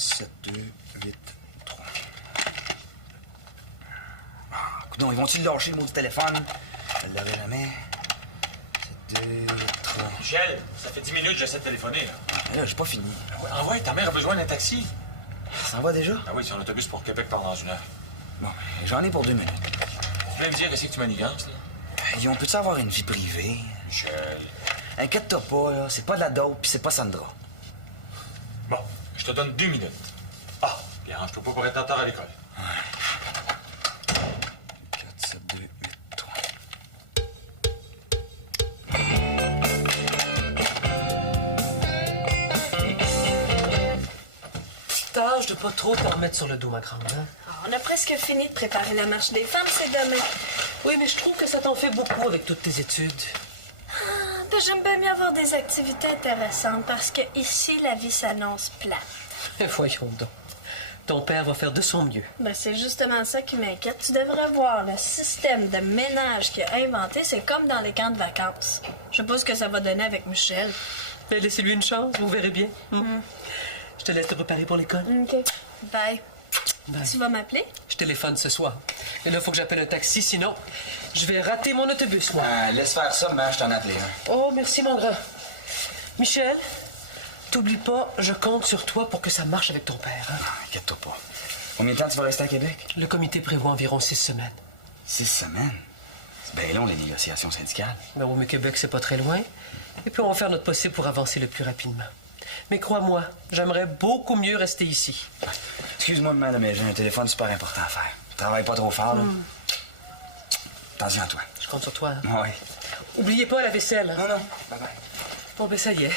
7, 2, 8, 3. Ah, coudonc, ils vont-tu le lâcher, le mot du téléphone? Je ne l'aurai jamais. 7, 2, 3. Michel, ça fait 10 minutes que j'essaie de téléphoner, là. Mais là, j'ai pas fini. Ah ouais, envoie, ta mère a besoin d'un taxi. Ça en va déjà? Ah oui, c'est un autobus pour Québec part dans 1 heure. Bon, j'en ai pour 2 minutes. Tu viens me dire qu'est-ce que tu manigances, là? Ils ont pu-tu avoir une vie privée? Michel. Inquiète-toi pas, là. C'est pas de la dope, puis c'est pas Sandra. Bon, je te donne 2 minutes. Ah, puis arrange-toi pas pour être en retard à l'école. 4, 7, 2, 8, 3. Tâche de pas trop te remettre sur le dos, ma grande. Hein? On a presque fini de préparer la marche des femmes, c'est demain. Oui, mais je trouve que ça t'en fait beaucoup avec toutes tes études. Ben, j'aime bien mieux avoir des activités intéressantes parce que ici, la vie s'annonce plate. Voyons donc. Ton père va faire de son mieux. Ben, c'est justement ça qui m'inquiète. Tu devrais voir le système de ménage qu'il a inventé. C'est comme dans les camps de vacances. Je sais pas ce que ça va donner avec Michel. Mais laissez-lui une chance, vous verrez bien. Je te laisse te préparer pour l'école. OK. Bye. Bye. Tu vas m'appeler? Je téléphone ce soir. Et là, il faut que j'appelle un taxi, sinon je vais rater mon autobus, moi. Laisse faire ça, mais je t'en appelais un. Oh, merci, mon grand. Michel, t'oublies pas, je compte sur toi pour que ça marche avec ton père. Hein? Inquiète-toi pas. Combien de temps tu vas rester à Québec? Le comité prévoit environ 6 semaines. 6 semaines? C'est bien long, les négociations syndicales. Ben oui, mais Québec, c'est pas très loin. Et puis, on va faire notre possible pour avancer le plus rapidement. Mais crois-moi, j'aimerais beaucoup mieux rester ici. Excuse-moi, madame, mais j'ai un téléphone super important à faire. Travaille pas trop fort, là. Attention à toi. Je compte sur toi. Hein? Oui. Oubliez pas la vaisselle. Hein? Non, non. Bye-bye. Bon, ben ça y est.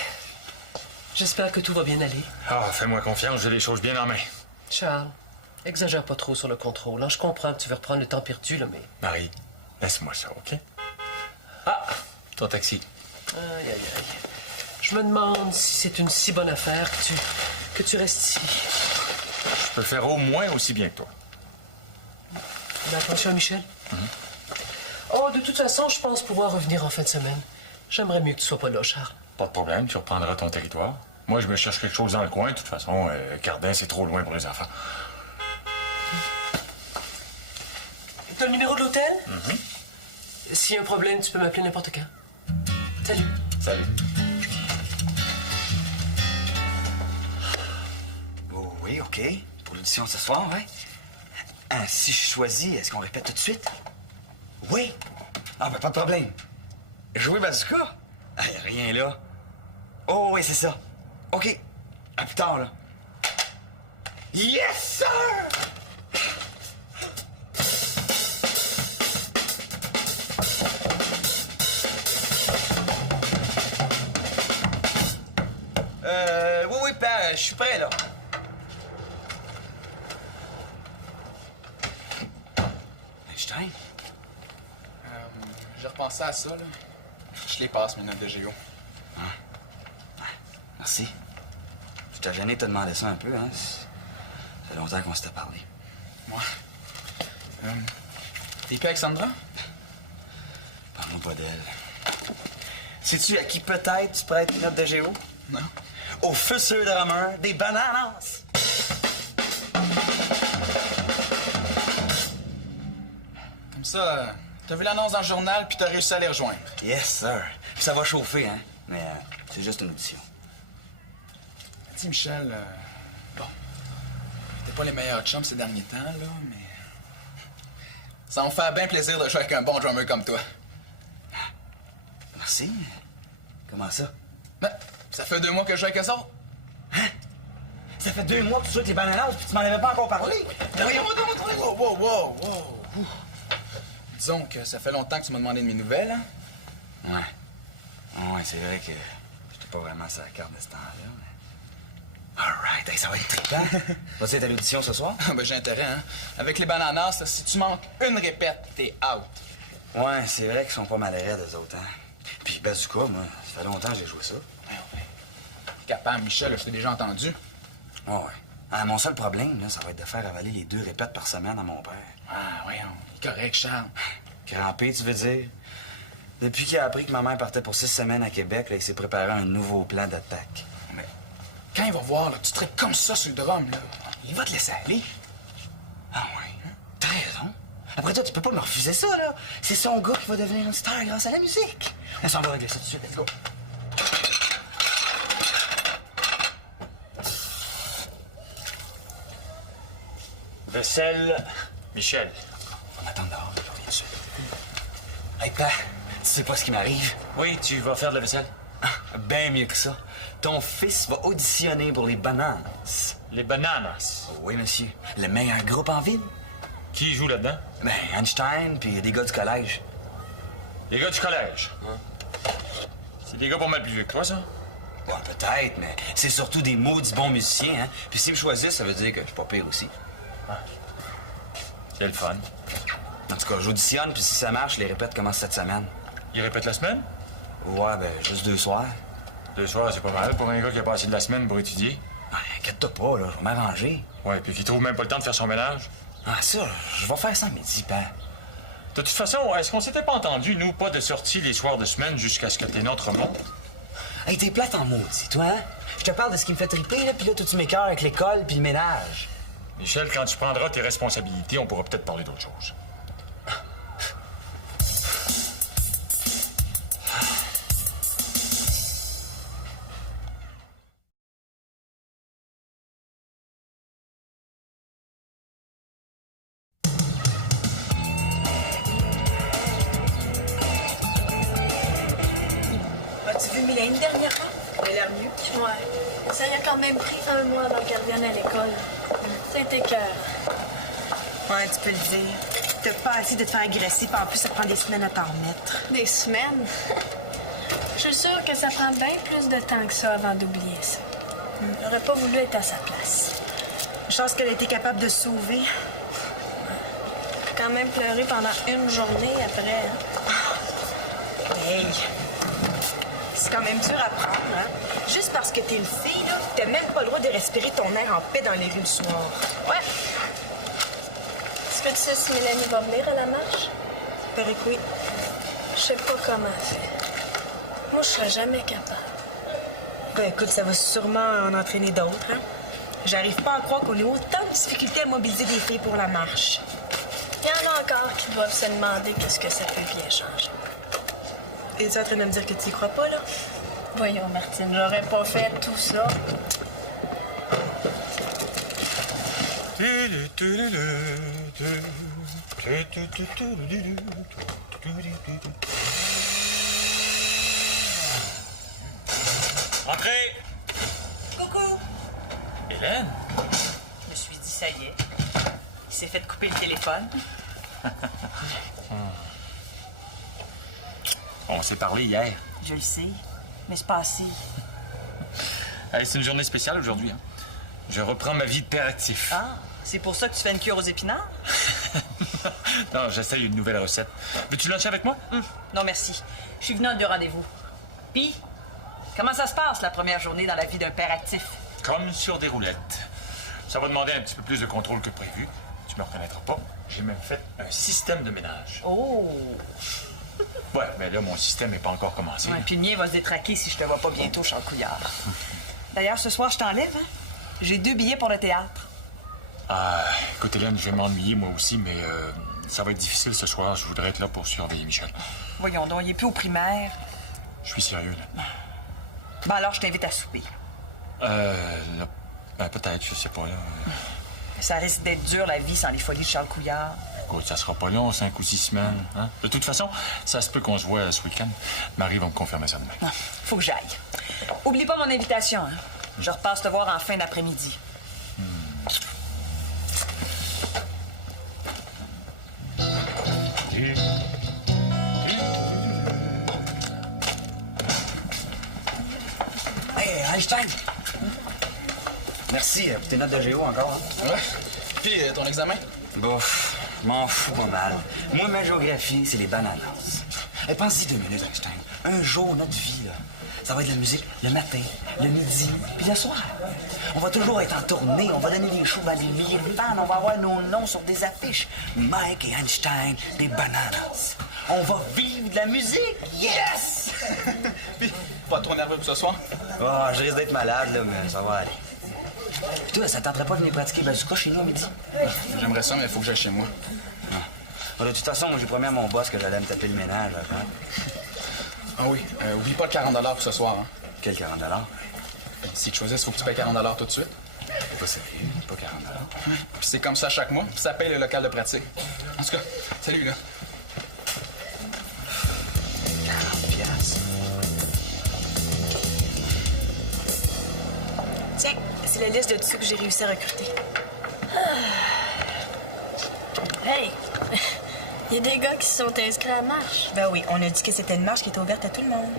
J'espère que tout va bien aller. Ah, fais-moi confiance, j'ai les choses bien en main. Charles, exagère pas trop sur le contrôle. Hein? Je comprends que tu veux reprendre le temps perdu, là, mais... Marie, laisse-moi ça, OK? Ah, ton taxi. Aïe, aïe, aïe. Je me demande si c'est une si bonne affaire que tu restes ici. Je peux faire au moins aussi bien que toi. Mais attention à Michel. Oh, de toute façon, je pense pouvoir revenir en fin de semaine. J'aimerais mieux que tu sois pas là, Charles. Pas de problème, tu reprendras ton territoire. Moi, je me cherche quelque chose dans le coin. De toute façon, Cardin, c'est trop loin pour les enfants. T'as le numéro de l'hôtel? S'il y a un problème, tu peux m'appeler n'importe quand. Salut. Salut. Oh, oui, OK. Pour l'audition ce soir, ouais. Si je choisis, est-ce qu'on répète tout de suite? Oui. Ah, ben, pas de problème. Jouer bazooka? Rien là. Oh, oui, c'est ça. OK. À plus tard, là. Yes, sir! Oui, père, je suis prêt, là. Einstein? J'ai repensé à ça, là. Je les passe, mes notes de géo. Merci. Je t'ai gêné de te demander ça un peu, hein? Ça fait longtemps qu'on s'était parlé. Moi. T'es plus avec Sandra? Parle-moi pas d'elle. Sais-tu à qui peut-être tu prêtes tes notes de géo? Non. Au futur drameur des bananas! Comme ça, t'as vu l'annonce dans le journal, puis t'as réussi à les rejoindre. Yes, sir. Puis ça va chauffer, hein? Mais c'est juste une audition. Dis, Michel, bon, t'es pas les meilleurs chums ces derniers temps, là, mais... Ça me fait bien plaisir de jouer avec un bon drummer comme toi. Merci. Comment ça? Ben, ça fait 2 mois que je joue avec eux autres. Ça fait 2 mois que tu joues avec les bananas puis tu m'en avais pas encore parlé. Wow. Ouh. Disons que ça fait longtemps que tu m'as demandé de mes nouvelles, hein? Ouais, c'est vrai que j'étais pas vraiment sur la carte de ce temps-là, mais... All right, hey, ça va être trippant. Vas-tu être à l'audition ce soir? Ben, j'ai intérêt, hein? Avec les bananas, là, si tu manques une répète, t'es out. Ouais, c'est vrai qu'ils sont pas mal raides, eux autres, hein. Puis bazooka, moi, ça fait longtemps que j'ai joué ça. Ouais. T'es capable, Michel, là, je t'ai déjà entendu. Ouais. Ah, mon seul problème, là, ça va être de faire avaler les 2 répètes par semaine à mon père. Ah, voyons. Il est correct, Charles. Crampé, tu veux dire? Depuis qu'il a appris que ma mère partait pour 6 semaines à Québec, là, il s'est préparé un nouveau plan d'attaque. Mais quand quand il va voir, là, tu traites comme ça sur le drum, là, il va te laisser aller. Ah ouais, hein? T'as raison. Après toi, tu peux pas me refuser ça, là. C'est son gars qui va devenir une star grâce à la musique. On s'en va régler ça tout de suite, let's go. Vaisselle, Michel. On m'attend dehors, je reviens tout de suite. Hey, Pa, tu sais pas ce qui m'arrive? Oui, tu vas faire de la vaisselle? Ben mieux que ça. Ton fils va auditionner pour les Bananas. Les bananas. Oui, monsieur. Le meilleur groupe en ville. Qui joue là-dedans? Ben, Einstein, puis des gars du collège. Les gars du collège. C'est des gars pas mal plus vieux que toi, ça? Bon, peut-être, mais c'est surtout des maudits bons musiciens, hein. Puis s'ils me choisissent, ça veut dire que je suis pas pire aussi. C'est le fun. En tout cas, j'auditionne, puis si ça marche, les répètes commencent cette semaine. Ils répètent la semaine? Ouais, ben, juste 2 soirs. 2 soirs, c'est pas mal pour un gars qui a passé de la semaine pour étudier. Ah, inquiète-toi pas, là, je vais m'arranger. Ouais, puis qui trouve même pas le temps de faire son ménage. Ah, ça, je vais faire ça à midi, père. De toute façon, est-ce qu'on s'était pas entendu, nous, pas de sortie les soirs de semaine jusqu'à ce que tes notes remontent? Hey, t'es plate en maudit, toi, hein? Je te parle de ce qui me fait triper, là, puis là, toi, tu m'écœures avec l'école puis le ménage. Michel, quand tu prendras tes responsabilités, on pourra peut-être parler d'autre chose. As-tu vu Mélanie dernièrement? Elle a l'air mieux. Ouais. Ça y a quand même pris 1 mois avant qu'elle revienne à l'école. C'était cœur. Ouais, tu peux le dire. T'as pas assez de te faire agresser, puis en plus, ça prend des semaines à t'en remettre. Des semaines? Je suis sûre que ça prend bien plus de temps que ça avant d'oublier ça. J'aurais pas voulu être à sa place. Chance qu'elle a été capable de se sauver. J'ai quand même pleuré pendant 1 journée après. Hein. Hey! C'est quand même dur à prendre, hein? Juste parce que t'es une fille, là, t'as même pas le droit de respirer ton air en paix dans les rues le soir. Ouais. Est-ce que tu sais si Mélanie va venir à la marche? Paraît que oui. Je sais pas comment elle fait. Moi, je serais jamais capable. Ben écoute, ça va sûrement en entraîner d'autres, hein? J'arrive pas à croire qu'on ait autant de difficultés à mobiliser des filles pour la marche. Il y en a encore qui doivent se demander qu'est-ce que ça peut bien changer. Es-tu en train de me dire que tu y crois pas, là? Voyons, Martine, j'aurais pas fait tout ça. Entrez! Coucou! Hélène? Je me suis dit, ça y est. Il s'est fait couper le téléphone. On s'est parlé hier. Je le sais, mais c'est pas assez. Hey, c'est une journée spéciale aujourd'hui. Hein. Je reprends ma vie de père actif. Ah, c'est pour ça que tu fais une cure aux épinards? Non, j'essaye une nouvelle recette. Veux-tu luncher avec moi? Non, merci. Je suis venue à 2 rendez-vous. Puis, comment ça se passe, la première journée dans la vie d'un père actif? Comme sur des roulettes. Ça va demander un petit peu plus de contrôle que prévu. Tu me reconnaîtras pas. J'ai même fait un système de ménage. Oh! Ouais, mais là, mon système n'est pas encore commencé. Ouais, puis le mien va se détraquer si je te vois pas bientôt, Charles Couillard. D'ailleurs, ce soir, je t'enlève, hein? J'ai 2 billets pour le théâtre. Ah, écoute, Hélène, je vais m'ennuyer moi aussi, mais ça va être difficile ce soir. Je voudrais être là pour surveiller Michel. Voyons donc, il est plus au primaire. Je suis sérieux, là. Ben alors, je t'invite à souper. Là, ben, peut-être, je sais pas, là. Ça risque d'être dur, la vie, sans les folies de Charles Couillard. Écoute, ça sera pas long, 5 ou 6 semaines. Hein? De toute façon, ça se peut qu'on se voit ce week-end. Marie va me confirmer ça demain. Ah, faut que j'aille. Oublie pas mon invitation, hein? Je repasse te voir en fin d'après-midi. Hey, Einstein! Merci pour tes notes de géo encore. Hein? Ouais. Puis, ton examen? Bof, je m'en fous pas mal. Moi, ma géographie, c'est les bananas. Hey, pense-y 2 minutes, Einstein. Un jour, notre vie, là, ça va être de la musique le matin, le midi, puis le soir. On va toujours être en tournée, on va donner des shows dans les Mirvan, on va avoir nos noms sur des affiches. Mike et Einstein, des bananas. On va vivre de la musique, yes! Puis, pas trop nerveux pour ce soir? Oh, je risque d'être malade, là, mais ça va aller. Puis toi, ça tenterait pas de venir pratiquer bazooka chez nous à midi? J'aimerais ça, mais il faut que j'aille chez moi. Ah, de toute façon, moi, j'ai promis à mon boss que j'allais me taper le ménage avant. Ah oui, oublie pas le 40 pour ce soir, hein. Quel 40 Si tu choisis, il faut que tu payes 40 tout de suite. C'est pas sérieux, pas 40 Puis c'est comme ça chaque mois, puis ça paye le local de pratique. En tout cas, salut, là. 40 piastres. Tiens, c'est la liste de tous ceux que j'ai réussi à recruter. Hey! Il y a des gars qui se sont inscrits à la marche. Ben oui, on a dit que c'était une marche qui était ouverte à tout le monde.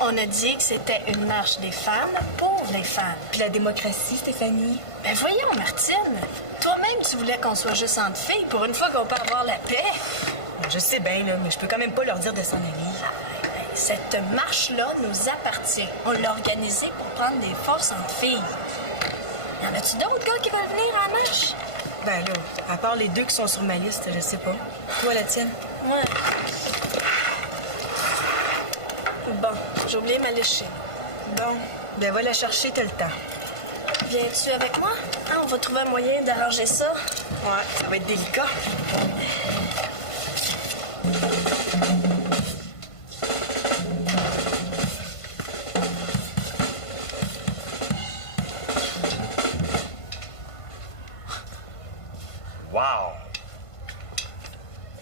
On a dit que c'était une marche des femmes pour les femmes. Puis la démocratie, Stéphanie. Ben voyons, Martine. Toi-même, tu voulais qu'on soit juste entre filles pour une fois qu'on peut avoir la paix. Je sais bien, là, mais je peux quand même pas leur dire de s'en aller. Cette marche-là nous appartient. On l'a organisée pour prendre des forces entre filles. Y en a-tu d'autres gars qui veulent venir à la marche? Ben là, à part les deux qui sont sur ma liste, je sais pas. Toi, la tienne? Ouais. Bon, j'ai oublié ma léchée. Bon, ben va la chercher, t'as le temps. Viens-tu avec moi? Ah, on va trouver un moyen d'arranger ça. Ouais, ça va être délicat. Wow!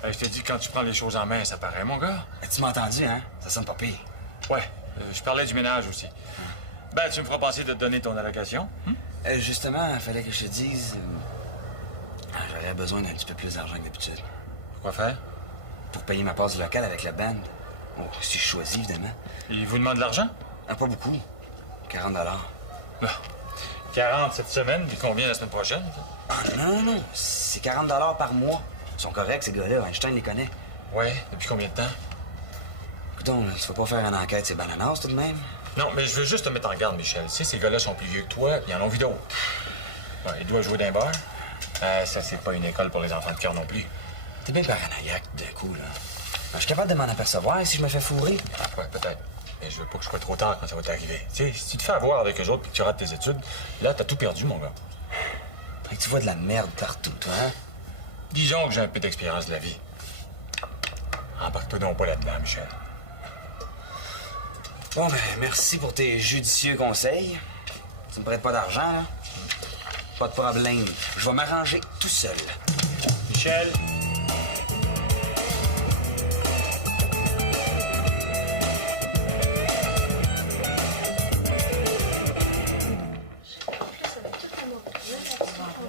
Je t'ai dit que quand tu prends les choses en main, ça paraît, mon gars. Tu m'as entendu, hein? Ça sonne pas pire. Ouais, je parlais du ménage aussi. Ben, tu me feras penser de te donner ton allocation. Justement, il fallait que je te dise... j'aurais besoin d'un petit peu plus d'argent que d'habitude. Quoi faire? Pour payer ma passe du local avec la band. Oh, si je choisis, évidemment. Il vous demande de l'argent? Ah, pas beaucoup. 40 Là, 40 cette semaine, puis combien la semaine prochaine? Ah, non. C'est 40 par mois. Ils sont corrects, ces gars-là. Einstein les connaît. Ouais, depuis combien de temps? Écoute, tu vas pas faire une enquête, c'est bananas, tout de même? Non, mais je veux juste te mettre en garde, Michel. Tu sais, ces gars-là sont plus vieux que toi, puis ils en ont vu d'autres. Ouais, ils doivent jouer d'un bar. Ça, c'est pas une école pour les enfants de cœur non plus. T'es bien paranoïaque, d'un coup, là. Je suis capable de m'en apercevoir si je me fais fourrer. Ouais, peut-être. Mais je veux pas que je sois trop tard quand ça va t'arriver. Tu sais, si tu te fais avoir avec eux autres puis que tu rates tes études, là, t'as tout perdu, mon gars. Fait que tu vois de la merde partout, toi, hein? Disons que j'ai un peu d'expérience de la vie. Embarque-toi donc pas là-dedans, Michel. Bon, ben, merci pour tes judicieux conseils. Tu me prêtes pas d'argent, là? Pas de problème. Je vais m'arranger tout seul. Michel?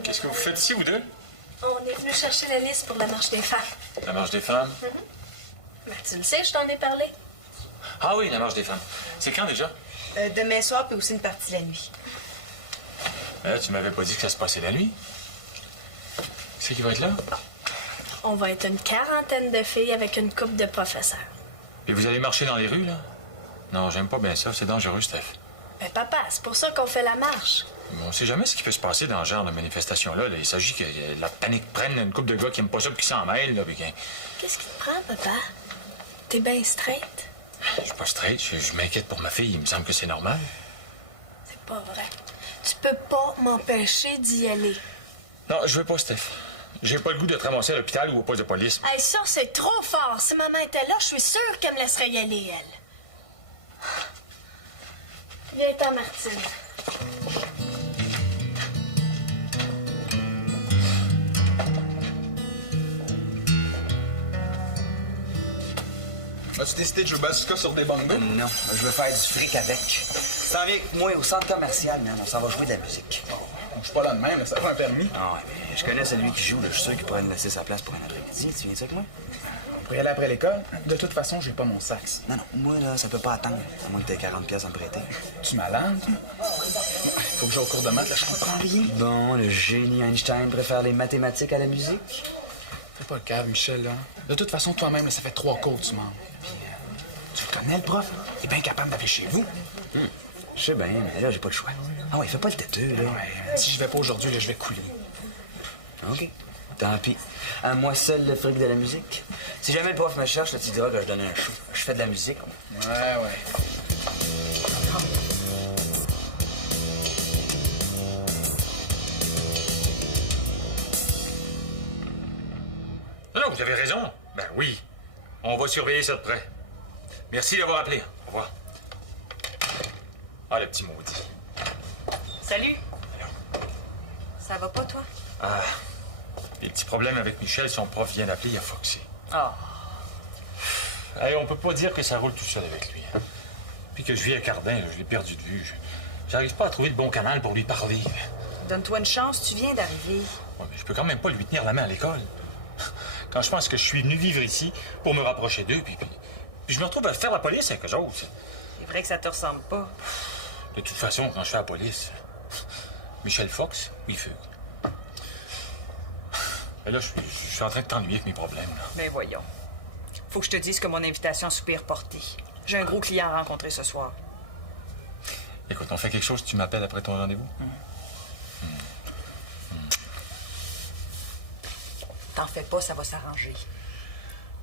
Qu'est-ce que vous faites ici, vous deux? On est venu chercher la liste pour la marche des femmes. La marche des femmes? Ben, tu le sais, je t'en ai parlé. Ah oui, la marche des femmes. C'est quand déjà? Demain soir, puis aussi une partie la nuit. Tu m'avais pas dit que ça se passait la nuit. C'est qui va être là? On va être une quarantaine de filles avec une couple de professeurs. Et vous allez marcher dans les rues, là? Non, j'aime pas bien ça. C'est dangereux, Steph. Ben, papa, c'est pour ça qu'on fait la marche. Mais on sait jamais ce qui peut se passer dans ce genre de manifestation-là. Là. Il s'agit que la panique prenne une couple de gars qui aiment pas ça puis qui s'en mêlent. Là, puis Qu'est-ce qui te prend, papa? T'es bien straight. Je suis pas straight. Je m'inquiète pour ma fille. Il me semble que c'est normal. C'est pas vrai. Tu peux pas m'empêcher d'y aller. Non, je veux pas, Steph. J'ai pas le goût de te ramasser à l'hôpital ou au poste de police. Hey, ça, c'est trop fort. Si maman était là, je suis sûre qu'elle me laisserait y aller, elle. Viens-t'en, Martine. As-tu décidé de jouer bazooka sur des bongos? Non, je veux faire du fric avec. Tu t'en viens avec moi au centre commercial, man. On s'en va jouer de la musique. Je suis pas là de même, là, ça prend un permis. Ah ouais, mais je connais celui qui joue, là. Je suis sûr qu'il pourrait me laisser sa place pour un après-midi. Tu viens-tu avec moi? Pour y aller après l'école, de toute façon, j'ai pas mon sax. Non, moi, là, ça peut pas attendre. À moins que t'aies 40 pièces à me prêter. Tu malade, toi? Faut que j'aille au cours de maths, là, je comprends rien. Bon, le génie Einstein préfère les mathématiques à la musique. Fais pas le cave, Michel, là. De toute façon, toi-même, là, ça fait 3 cours que tu manges. Tu le connais, le prof? Il est bien capable d'aller chez vous. Je sais bien, mais là, j'ai pas le choix. Ah ouais, fais pas le têteux, là. Ouais, si je vais pas aujourd'hui, là, je vais couler. OK. Tant pis. À moi seul le fric de la musique. Si jamais le prof me cherche, là, tu diras que je donne un show. Je fais de la musique. Ouais. non, vous avez raison. Ben oui. On va surveiller ça de près. Merci d'avoir appelé. Au revoir. Ah, le petit maudit. Salut. Ça va pas, toi? Ah, les petits problèmes avec Michel, son prof vient d'appeler, il a foxé. Ah. Hey, on peut pas dire que ça roule tout seul avec lui. Hein. Puis que je vis à Cardin, je l'ai perdu de vue. J'arrive pas à trouver le bon canal pour lui parler. Donne-toi une chance, tu viens d'arriver. Ouais, mais je peux quand même pas lui tenir la main à l'école. Quand je pense que je suis venu vivre ici pour me rapprocher d'eux, puis je me retrouve à faire la police avec eux autres. C'est vrai que ça te ressemble pas. De toute façon, quand je fais la police, Michel Fox, oui, fugue. Mais là, je suis en train de t'ennuyer avec mes problèmes. Là. Ben voyons. Faut que je te dise que mon invitation à souper est reportée. J'ai un gros client à rencontrer ce soir. Écoute, on fait quelque chose, tu m'appelles après ton rendez-vous? T'en fais pas, ça va s'arranger.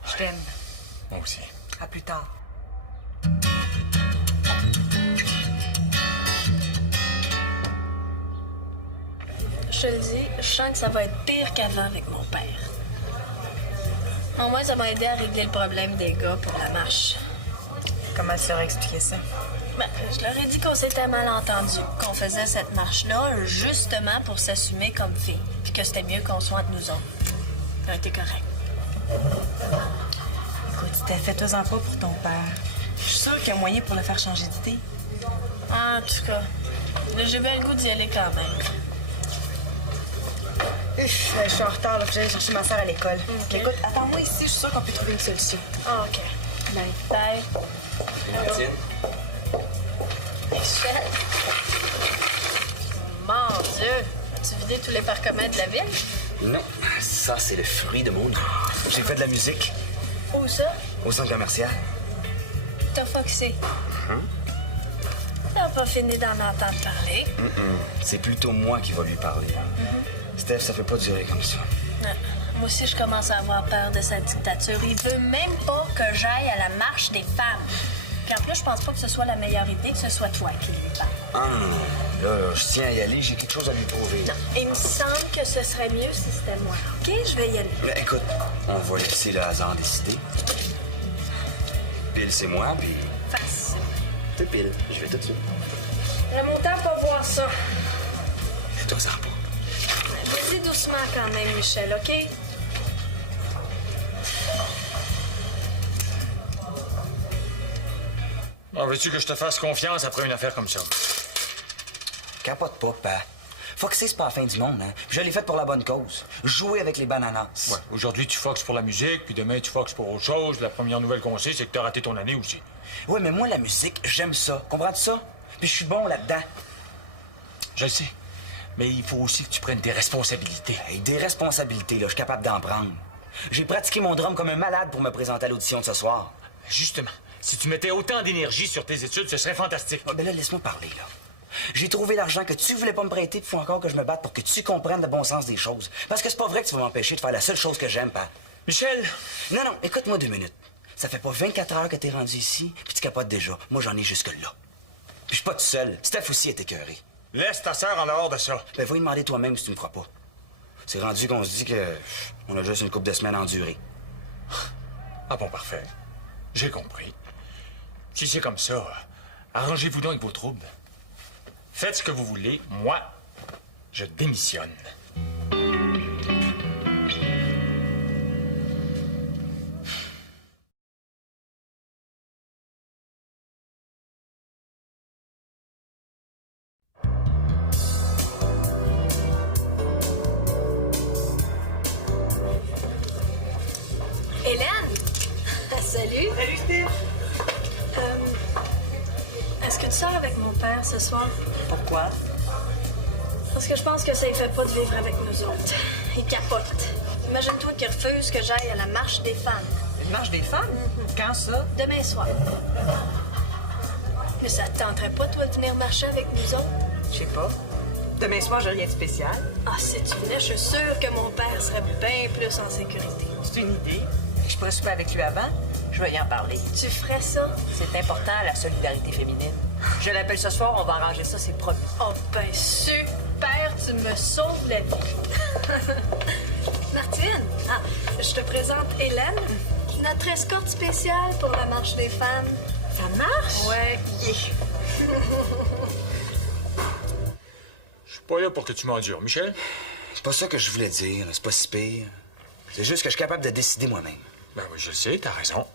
Je t'aime. Moi aussi. À plus tard. Je te le dis, je sens que ça va être pire qu'avant avec mon père. Au moins, ça m'a aidé à régler le problème des gars pour la marche. Comment tu leur as expliqué ça? Ben, je leur ai dit qu'on s'était mal entendu, qu'on faisait cette marche-là justement pour s'assumer comme fille, puis que c'était mieux qu'on soit entre nous autres. Ça a été correct. Écoute, fais-toi-en pas pour ton père. Je suis sûre qu'il y a moyen pour le faire changer d'idée. En tout cas, là, j'ai bien le goût d'y aller quand même. Je suis en retard, là. Faut que j'aille chercher ma soeur à l'école. Écoute, attends-moi ici, je suis sûre qu'on peut trouver une solution. Ah, OK. Bye. Bye. Martine? Michel. Mon Dieu! As-tu vidé tous les parcomètres de la ville? Non, ça, c'est le fruit de mon art. J'ai fait de la musique Où ça? au centre commercial. T'as foxé. T'as pas fini d'en entendre parler. C'est plutôt moi qui va lui parler. Steph, ça peut pas durer comme ça. Ouais. Moi aussi, je commence à avoir peur de sa dictature. Il veut même pas que j'aille à la marche des femmes. Puis en plus, je pense pas que ce soit la meilleure idée que ce soit toi qui lui parle. Ah non, non. Là, je tiens à y aller, j'ai quelque chose à lui prouver. Non, il me semble que ce serait mieux si c'était moi. OK, je vais y aller. Mais écoute, on va laisser le hasard décider. Pile, c'est moi, puis... Facile. C'est Pile, je vais tout de suite. J'aime autant pas voir ça. Fais-toi-en pas. Vas-y doucement quand même, Michel, OK? Bon, veux-tu que je te fasse confiance après une affaire comme ça? Capote pas, pa. Foxer, c'est pas la fin du monde, hein. Je l'ai fait pour la bonne cause. Jouer avec les bananas. Ouais. Aujourd'hui, tu foxes pour la musique, puis demain, tu foxes pour autre chose. La première nouvelle qu'on sait, c'est que t'as raté ton année aussi. Ouais, mais moi, la musique, j'aime ça. Comprends-tu ça? Puis je suis bon là-dedans. Je le sais. Mais il faut aussi que tu prennes tes responsabilités. Hey, des responsabilités, là, je suis capable d'en prendre. J'ai pratiqué mon drum comme un malade pour me présenter à l'audition de ce soir. Justement, si tu mettais autant d'énergie sur tes études, ce serait fantastique. Ah, ben là, laisse-moi parler, là. J'ai trouvé l'argent que tu voulais pas me prêter, puis il faut encore que je me batte pour que tu comprennes le bon sens des choses. Parce que c'est pas vrai que tu vas m'empêcher de faire la seule chose que j'aime, pa. Michel! Non, non, écoute-moi 2 minutes. Ça fait pas 24 heures que t'es rendu ici, puis tu capotes déjà. Moi, j'en ai jusque-là. Puis je suis pas tout seul. Steph aussi est écœuré. Laisse ta sœur en dehors de ça. Ben, va y demander toi-même si tu me crois pas. C'est rendu qu'on se dit que on a juste une couple de semaines endurées. Ah bon, parfait. J'ai compris. Si c'est comme ça, arrangez-vous donc avec vos troubles. Faites ce que vous voulez. Moi, je démissionne. Hélène? Salut. Salut, Steve. Est-ce que tu sors avec mon père ce soir? Pourquoi? Parce que je pense que ça ne fait pas de vivre avec nous autres. Il capote. Imagine-toi qu'il refuse que j'aille à la marche des femmes. Une marche des femmes? Quand ça? Demain soir. Mais ça te tenterait pas, toi, de venir marcher avec nous autres? Je sais pas. Demain soir, j'ai rien de spécial. Ah, si tu venais, je suis sûre que mon père serait bien plus en sécurité. C'est une idée. Je pourrais souper avec lui avant. Je vais y en parler. Tu ferais ça? C'est important, la solidarité féminine. Je l'appelle ce soir, on va arranger ça, c'est promis. Oh, ben super! Tu me sauves la vie. Martine, je te présente Hélène, notre escorte spéciale pour la marche des femmes. Ça marche? Ouais. Je suis pas là pour que tu m'endures, Michel. C'est pas ça que je voulais dire, c'est pas si pire. C'est juste que je suis capable de décider moi-même. Ben oui, je le sais, t'as raison.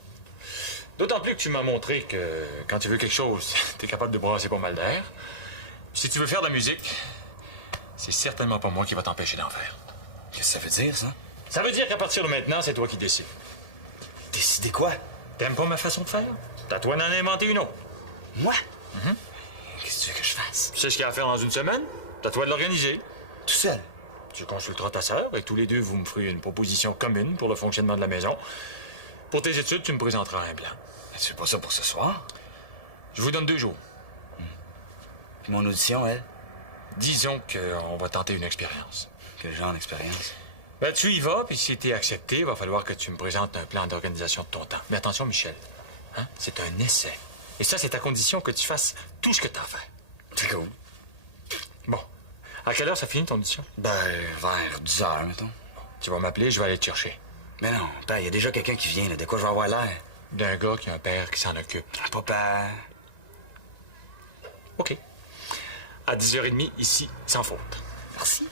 D'autant plus que tu m'as montré que quand tu veux quelque chose, t'es capable de brasser pas mal d'air. Si tu veux faire de la musique, c'est certainement pas moi qui va t'empêcher d'en faire. Qu'est-ce que ça veut dire, ça? Ça veut dire qu'à partir de maintenant, c'est toi qui décides. Décider quoi? T'aimes pas ma façon de faire? T'as toi d'en inventer une autre. Moi? Qu'est-ce que tu veux que je fasse? Tu sais ce qu'il y a à faire dans une semaine? T'as toi de l'organiser. Tout seul? Tu consulteras ta sœur et tous les deux, vous me ferez une proposition commune pour le fonctionnement de la maison. Pour tes études, tu me présenteras un plan. Mais tu fais pas ça pour ce soir? Je vous donne 2 jours. Puis mon audition, elle? Disons qu'on va tenter une expérience. Quel genre d'expérience? Ben, tu y vas, puis si t'es accepté, il va falloir que tu me présentes un plan d'organisation de ton temps. Mais attention, Michel, hein? C'est un essai. Et ça, c'est à condition que tu fasses tout ce que t'as à faire. C'est cool. Bon. À quelle heure ça finit ton audition? Ben, vers 10 heures, mettons. Tu vas m'appeler, je vais aller te chercher. Mais non, père, il y a déjà quelqu'un qui vient, là. De quoi je vais avoir l'air? D'un gars qui a un père qui s'en occupe. Papa. OK. À 10h30, ici, sans faute. Merci.